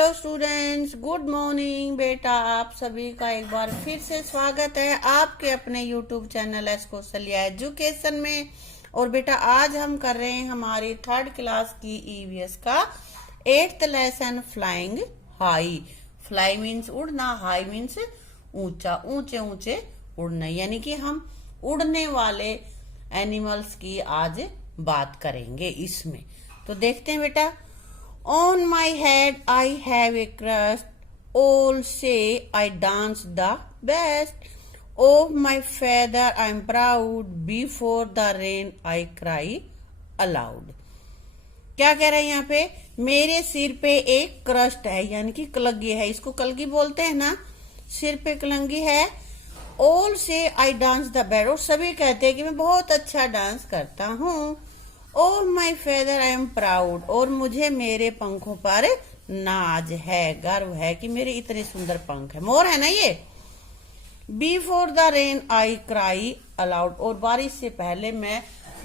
Hello students, good morning बेटा। आप सभी का एक बार फिर से स्वागत है आपके अपने यूट्यूब चैनल कौशल्या एजुकेशन में। और बेटा आज हम कर रहे हैं हमारी 3rd क्लास की ईवीएस का 8th lesson flying high. Fly means उड़ना, हाई मीन्स ऊंचा, ऊंचे ऊंचे उड़ना, यानी कि हम उड़ने वाले एनिमल्स की आज बात करेंगे इसमें। तो देखते हैं बेटा। On my head I have a crust, all say I dance the best. Of my feather I'm proud, before the rain I cry aloud. क्या कह रहे हैं यहाँ पे? मेरे सिर पे एक क्रस्ट है, यानी कि कलगी है। इसको कलगी बोलते हैं ना, सिर पे कलंगी है। All say I dance the best, और सभी कहते हैं कि मैं बहुत अच्छा डांस करता हूँ। Oh my feather I am proud, और मुझे मेरे पंखों पर नाज है, गर्व है कि मेरे इतने सुंदर पंख है। मोर है ना ये। Before the rain I cry aloud, और बारिश से पहले मैं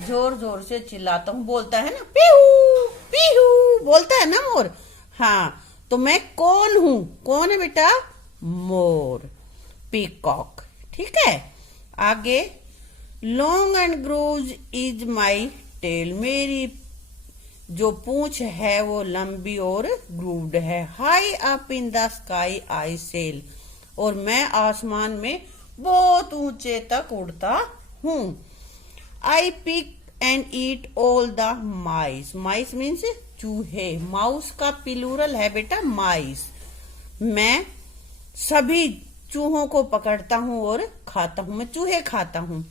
जोर जोर से चिल्लाता हूँ। बोलता है ना, पीहू पीहू बोलता है ना मोर। हाँ, तो मैं कौन हूँ? कौन है बेटा? मोर, पीकॉक। ठीक है, आगे। Long and grows is my tail, मेरी जो पूंछ है वो लंबी और ग्रूव्ड है। High up in the sky I sail, और मैं आसमान में बहुत ऊंचे तक उड़ता हूँ। I pick and eat all the mice, mice means चूहे। माउस का प्लूरल है बेटा माइस। मैं सभी चूहों को पकड़ता हूँ और खाता हूँ, मैं चूहे खाता हूँ।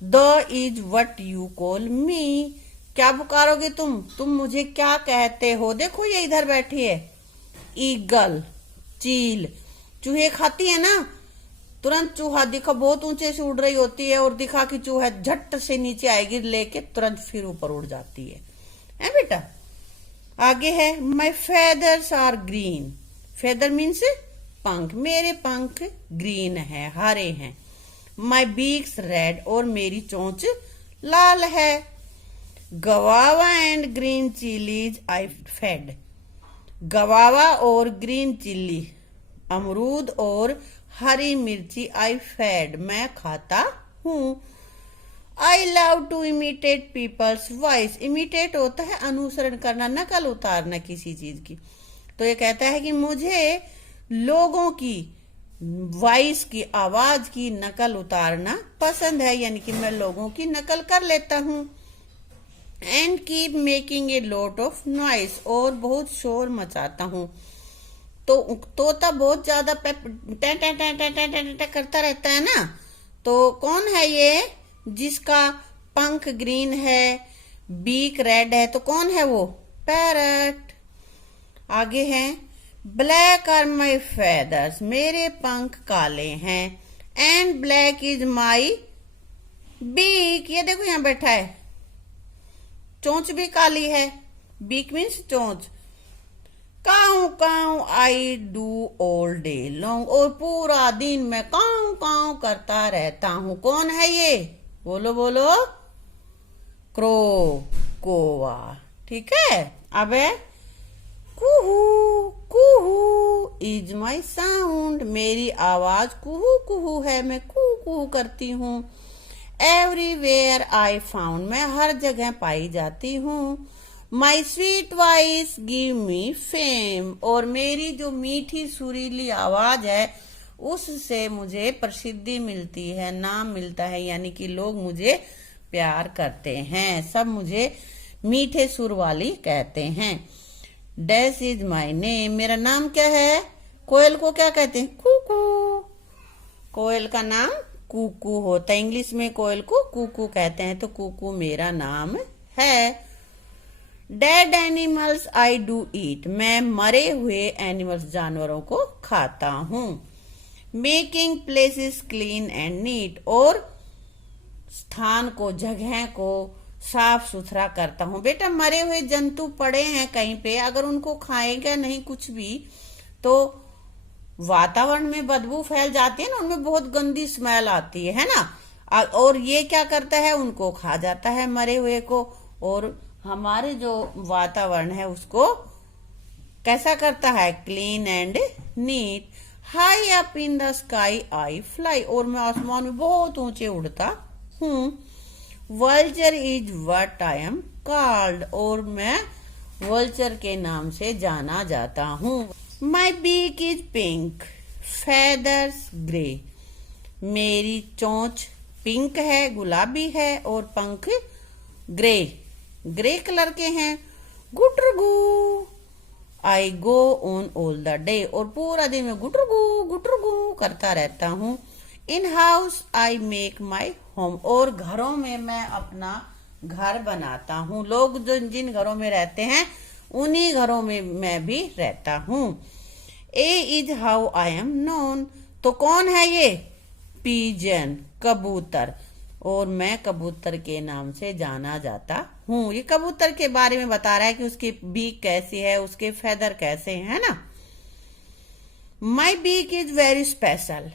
The is what you call मी, क्या पुकारोगे तुम मुझे क्या कहते हो? देखो ये इधर बैठी है, ईगल, चील। चूहे खाती है ना, तुरंत चूहा दिखा बहुत ऊंचे से उड़ रही होती है और दिखा कि चूहा झट से नीचे आएगी, लेके तुरंत फिर ऊपर उड़ जाती है बेटा। आगे है, my feathers are green, feather means पंख, मेरे पंख ग्रीन है, हरे हैं। माई बीक्स रेड, और मेरी चोंच लाल है। Guava and green chillies I fed, guava और ग्रीन चिल्ली, अमरूद और हरी मिर्ची आई फेड, मैं खाता हूँ। I love to imitate people's voice, imitate होता है अनुसरण करना, नकल उतारना किसी चीज की। तो ये कहता है कि मुझे लोगों की वॉइस की, आवाज की नकल उतारना पसंद है, यानी कि मैं लोगों की नकल कर लेता हूँ। And keep making a lot of noise, और बहुत शोर मचाता हूँ। तो तोता बहुत ज्यादा करता रहता है ना। तो कौन है ये जिसका पंख ग्रीन है, बीक रेड है? तो कौन है वो? पैरट। आगे है, ब्लैक आर माई फेदर्स, मेरे पंख काले हैं। And black is my beak, ये देखो यहां बैठा है, चोंच भी काली है। बीक मीन्स चोंच। Coo coo I do all day long, और पूरा दिन मैं काऊ काऊ करता रहता हूं। कौन है ये? बोलो बोलो। क्रो, कोवा। ठीक है, अब है कुहू कुहू इज माई साउंड, मेरी आवाज कुहू कुहू है, मैं कुहू कुहू करती हूँ। एवरीवेयर आई फाउंड, मैं हर जगह पाई जाती हूँ। My sweet voice give me fame, और मेरी जो मीठी सुरीली आवाज है उससे मुझे प्रसिद्धि मिलती है, नाम मिलता है, यानी कि लोग मुझे प्यार करते हैं, सब मुझे मीठे सुर वाली कहते हैं। डैश इज माई नेम, मेरा नाम क्या है? कोयल को क्या कहते हैं? कुकू। कोयल का नाम कुकू होता है, इंग्लिश में कोयल को कुकू कहते हैं, तो कुकू मेरा नाम है। Dead animals I do eat, मैं मरे हुए एनिमल्स, जानवरों को खाता हूँ। Making places clean and neat, और स्थान को, जगह को साफ सुथरा करता हूँ। बेटा मरे हुए जंतु पड़े हैं कहीं पे, अगर उनको खाएगा नहीं कुछ भी तो वातावरण में बदबू फैल जाती है ना, उनमें बहुत गंदी स्मेल आती है ना। और ये क्या करता है? उनको खा जाता है, मरे हुए को, और हमारे जो वातावरण है उसको कैसा करता है? Clean and neat. High up in the sky I fly, और मैं आसमान में बहुत ऊंचे उड़ता हूँ। Vulture is what I am called, और मैं वल्चर के नाम से जाना जाता हूँ। My beak is pink, feathers grey, मेरी चोंच पिंक है, गुलाबी है, और पंख ग्रे ग्रे कलर के हैं। गुटरगू I go on all the day, और पूरा दिन मैं गुटरगू करता रहता हूँ। In house I make my home, और घरों में मैं अपना घर बनाता हूँ। लोग जो जिन घरों में रहते हैं उन्हीं घरों में मैं भी रहता हूँ। A is how I am known, तो कौन है ये? पीजन, कबूतर, और मैं कबूतर के नाम से जाना जाता हूँ। ये कबूतर के बारे में बता रहा है कि उसकी बीक कैसी है, उसके फेदर कैसे है ना। My beak is very special,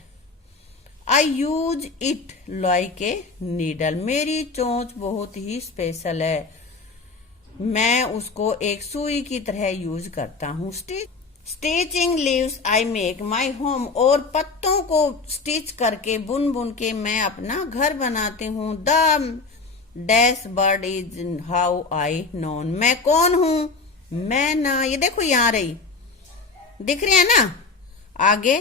I use it like a needle, मेरी चोंच बहुत ही स्पेशल है, मैं उसको एक सुई की तरह यूज करता हूँ। Stitching leaves I make my home, और पत्तों को स्टिच करके बुन बुन के मैं अपना घर बनाती हूँ। The dash bird is how I known, मैं कौन हूँ? मैं ना, ये देखो यहाँ रही, दिख रही है ना आगे।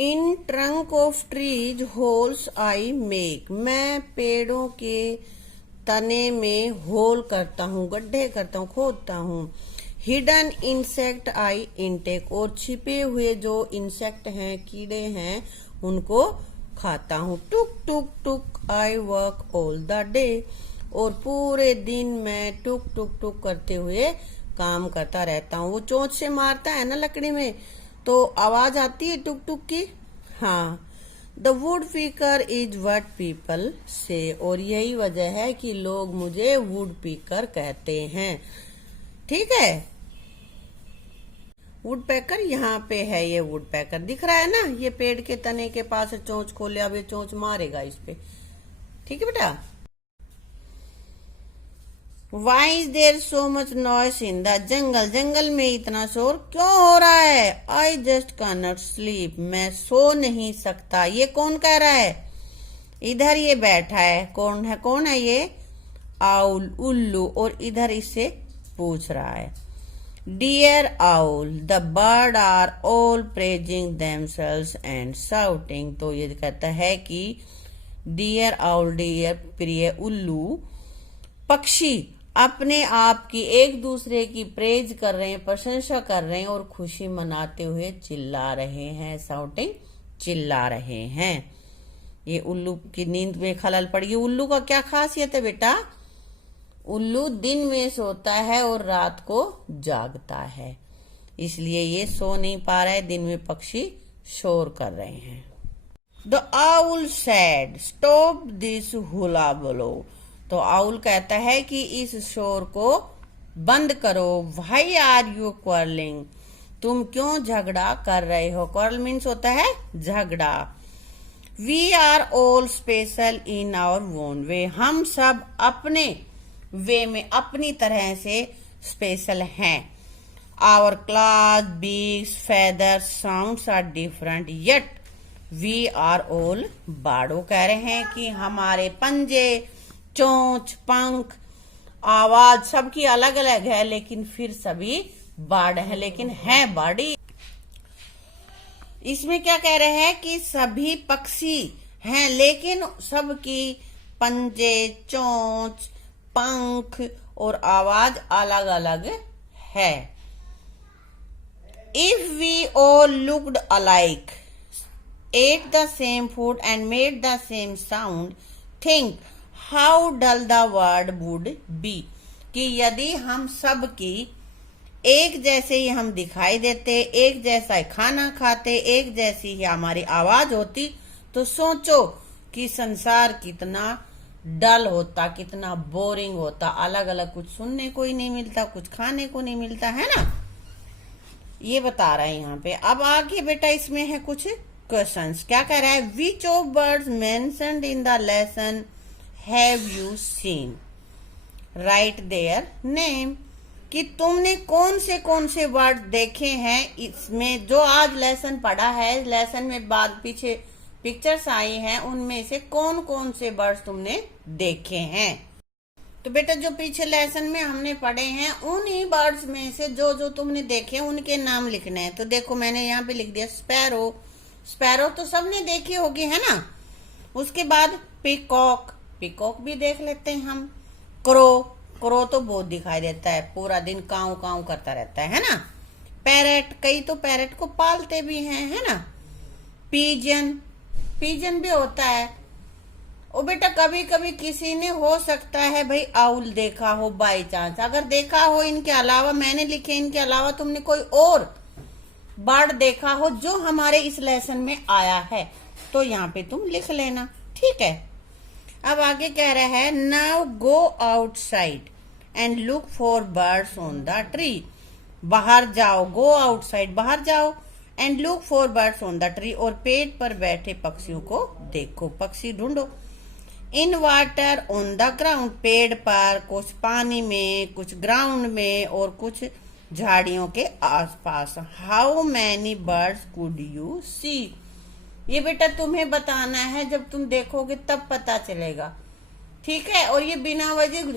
In trunk of trees holes I make, मैं पेड़ों के तने में होल करता हूँ, गड्ढे करता हूँ, खोदता हूँ। हिडन इंसेक्ट आई इनटेक, और छिपे हुए जो इंसेक्ट हैं, कीड़े हैं, उनको खाता हूँ। टुक टुक टुक I work all the day, और पूरे दिन मैं टुक टुक टुक करते हुए काम करता रहता हूँ। वो चोंच से मारता है ना लकड़ी में, तो आवाज आती है टुक टुक की। हाँ, द वुड पीकर इज व्हाट पीपल से, और यही वजह है कि लोग मुझे वुड पीकर कहते हैं। ठीक है, वुड पैकर यहाँ पे है, ये वुड पैकर दिख रहा है ना, ये पेड़ के तने के पास चोंच खोले, अब ये चोंच मारेगा इस पे। ठीक है बेटा। Why is there so much noise in the jungle, जंगल में इतना शोर क्यों हो रहा है? I just can not sleep, मैं सो नहीं सकता। ये कौन कह रहा है? इधर ये बैठा है, कौन है ये? आउल, उल्लू, और इधर इससे पूछ रहा है। Dear owl, the bird are all praising themselves and shouting, तो ये कहता है कि डियर आउल, डियर प्रिय उल्लू, पक्षी अपने आप की एक दूसरे की प्रेज कर रहे हैं, प्रशंसा कर रहे हैं, और खुशी मनाते हुए चिल्ला रहे हैं। शाउटिंग, चिल्ला रहे हैं। ये उल्लू की नींद में खलल पड़ी। उल्लू का क्या खासियत है बेटा? उल्लू दिन में सोता है और रात को जागता है, इसलिए ये सो नहीं पा रहा है। दिन में पक्षी शोर कर रहे हैं। The owl sad stop this hula बोलो, तो आउल कहता है कि इस शोर को बंद करो। व्हाई आर यू क्वारलिंग, तुम क्यों झगड़ा कर रहे हो? क्वारल मीन्स होता है झगड़ा। We are all special in our own way, हम सब अपने वे में अपनी तरह से स्पेशल हैं। Our class, beaks, feathers, sounds are different yet we are all birds, कह रहे हैं कि हमारे पंजे, चोंच, पंख, आवाज सबकी अलग अलग है, लेकिन फिर सभी बाड़ है, लेकिन है बाड़ी। इसमें क्या कह रहे हैं कि सभी पक्षी हैं, लेकिन सबकी पंजे, चोंच, पंख और आवाज अलग अलग है। If we all looked alike, ate the same food and made the same sound, think how dull the world would be, कि यदि हम सब की एक जैसे ही हम दिखाई देते, एक जैसा खाना खाते, एक जैसी ही हमारी आवाज होती, तो सोचो कि संसार कितना डल होता, कितना बोरिंग होता। अलग अलग कुछ सुनने को ही नहीं मिलता, कुछ खाने को नहीं मिलता, है ना। ये बता रहा है यहाँ पे। अब आगे बेटा इसमें है कुछ क्वेश्चंस। क्या कह रहा है? Which of birds mentioned in the lesson have you seen, right their name. कि तुमने कौन से वर्ड देखे हैं इसमें। जो आज लेसन पढ़ा है, लेसन में बाद पीछे पिक्चर्स आई हैं, उनमें से कौन से वर्ड्स तुमने देखे हैं। तो बेटा जो पीछे लेसन में हमने पढ़े हैं उन्हीं वर्ड्स में से जो तुमने देखे उनके नाम लिखने हैं। तो देखो मैंने यहाँ पे लिख दिया स्पैरो। स्पैरो तो सबने देखी होगी, है ना। उसके बाद पीकॉक, पीकॉक भी देख लेते हैं हम। क्रो, क्रो तो बहुत दिखाई देता है, पूरा दिन काऊ काऊ करता रहता है ना। पैरेट, कई तो पैरेट को पालते भी हैं, है ना। पीजन, पीजन भी होता है। ओ बेटा कभी कभी किसी ने हो सकता है भाई आउल देखा हो बाई चांस, अगर देखा हो इनके अलावा, मैंने लिखे इनके अलावा तुमने कोई और बर्ड देखा हो जो हमारे इस लेसन में आया है तो यहाँ पे तुम लिख लेना, ठीक है। अब आगे कह रहा है now go outside and look for birds on the tree. बाहर जाओ, गो आउटसाइड बाहर जाओ, and look for birds on the tree और पेड़ पर बैठे पक्षियों को देखो, पक्षी ढूंढो। In water on the ground, पेड़ पर, कुछ पानी में, कुछ ग्राउंड में और कुछ झाड़ियों के आसपास। How many birds could you see. ये बेटा तुम्हें बताना है, जब तुम देखोगे तब पता चलेगा, ठीक है। और ये बिना वजह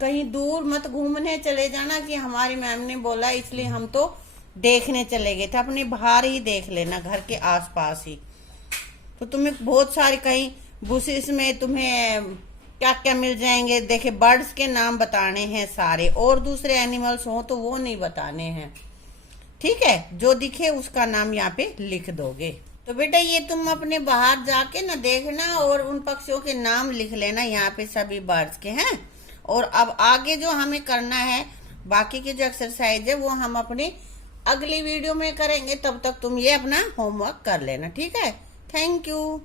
कहीं दूर मत घूमने चले जाना कि हमारी मैम ने बोला इसलिए हम तो देखने चले गए थे। अपने बाहर ही देख लेना, घर के आसपास ही। तो तुम्हें बहुत सारे कहीं बुशेस में तुम्हें क्या क्या मिल जाएंगे। देखे बर्ड्स के नाम बताने हैं सारे, और दूसरे एनिमल्स हो तो वो नहीं बताने हैं, ठीक है। जो दिखे उसका नाम यहाँ पे लिख दोगे। तो बेटा ये तुम अपने बाहर जाके ना देखना और उन पक्षियों के नाम लिख लेना यहाँ पे सभी बर्ड्स के हैं। और अब आगे जो हमें करना है, बाकी की जो एक्सरसाइज है वो हम अपनी अगली वीडियो में करेंगे। तब तक तुम ये अपना होमवर्क कर लेना, ठीक है। Thank you.